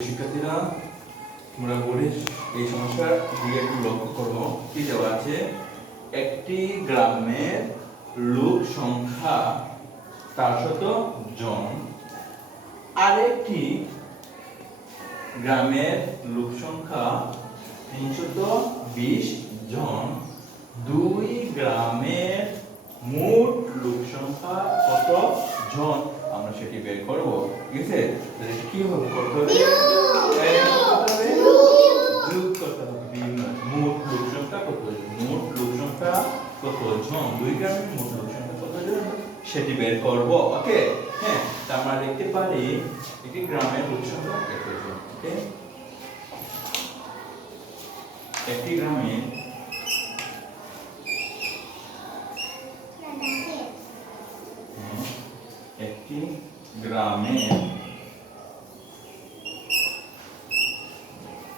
শিক্ষার্থীরা, তোমরা বোর্ডের এই সমস্যার দিকে একটু লক্ষ্য করো কি দেওয়া আছে? একটি গ্রামের লোক সংখ্যা চারশত জন। আরেকটি গ্রামের লোক সংখ্যা তিনশত বিশ জন। দুই গ্রামের মোট লোক সংখ্যা কত জন? সেটি বের করব। ঠিক আছে? তাহলে কি হবে? করতে হবে? এই করতে হবে? যোগ করতে হবে। বিভিন্ন মোট লোক সংখ্যা কত মোট লোক সংখ্যা কত জন দুই গ্রামের মোট লোক সংখ্যা কত জন সেটি বের করব। ওকে? হ্যাঁ তা আমরা দেখতে পারি একটি গ্রামের লোক সংখ্যা ওকে? একটি গ্রামে হ্যাঁ, একটি গ্রামে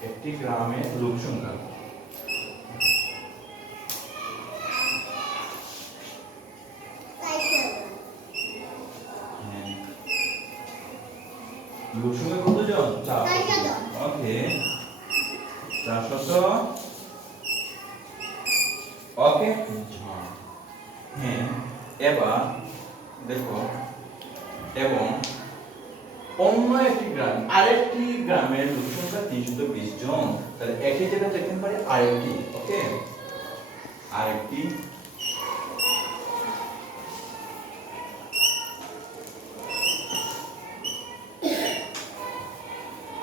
একটি গ্রামের লোক সংখ্যা। হ্যাঁ। লোক সংখ্যা কতজন চার ওকে। হ্যাঁ। এবার দেখো এবং অন্য একটি গ্রাম, আরেকটি গ্রামের লোক সংখ্যা তিনশত বিশ জন। তাহলে একই জায়গা দেখতে পারি, আরেকটি, ওকে? আরেকটি।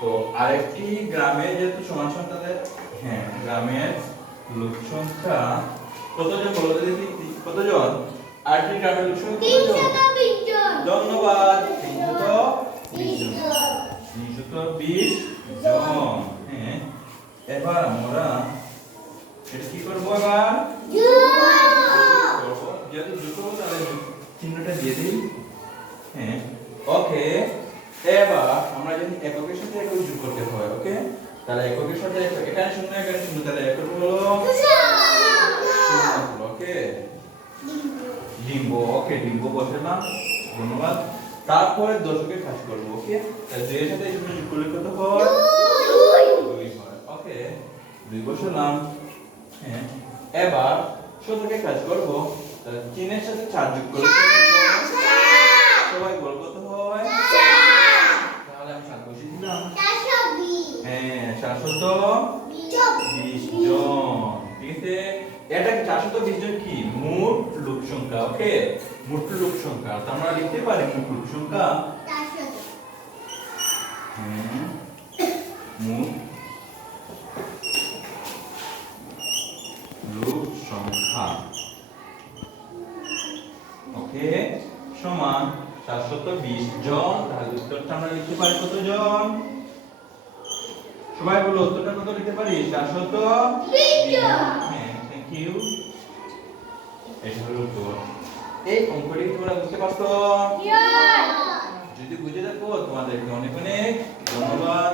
তো আরেকটি গ্রামে যেহেতু সমান সংখ্যাদের হ্যাঁ গ্রামের লোক সংখ্যা কতজন বলো দেখি, কতজন? আরেকটি গ্রামের লোক সংখ্যা কতজন? ধন্যবাদ। তিনশত তিনশত বিশ জন হ্যাঁ এবার আমরা এটা কি করব এবার? যেহেতু করব তাহলে চিহ্নটা দিয়ে দিই। হ্যাঁ ওকে। এবার আমরা যদি এককের সাথে একক যোগ করতে হয়, ওকে? তাহলে এককের সাথে এখানে শূন্য এখানে শূন্য, তাহলে একক হলো? ওকে। ডিম্ব ওকে ডিম্ব বসালাম। ধন্যবাদ। তারপরে দশকের কাজ করব, ওকে? দুইয়ের সাথে ওকে? দুই হ্যাঁ এবার কাজ করব সাথে চার যোগ করলে সবাই বল হয়? তাহলে আমি দিলাম। হ্যাঁ সাতশত বিশ জন, ঠিক আছে? এটা কি চারশত বিশ জন কি? মোট লোক সংখ্যা ওকে? মোট লোক সংখ্যা। তো আমরা লিখতে পারি মোট লোক সংখ্যা। হ্যাঁ, মোট লোক সংখ্যা। ওকে সমান চারশত বিশ জন। তাহলে উত্তরটা আমরা লিখতে পারি কত জন? সবাই বলো উত্তরটা কত লিখতে পারি? চারশত থ্যাংক এটা হলো এই অঙ্কটি তোমরা বুঝতে পারছ? যদি বুঝে থাকো তোমাদেরকে অনেক অনেক ধন্যবাদ।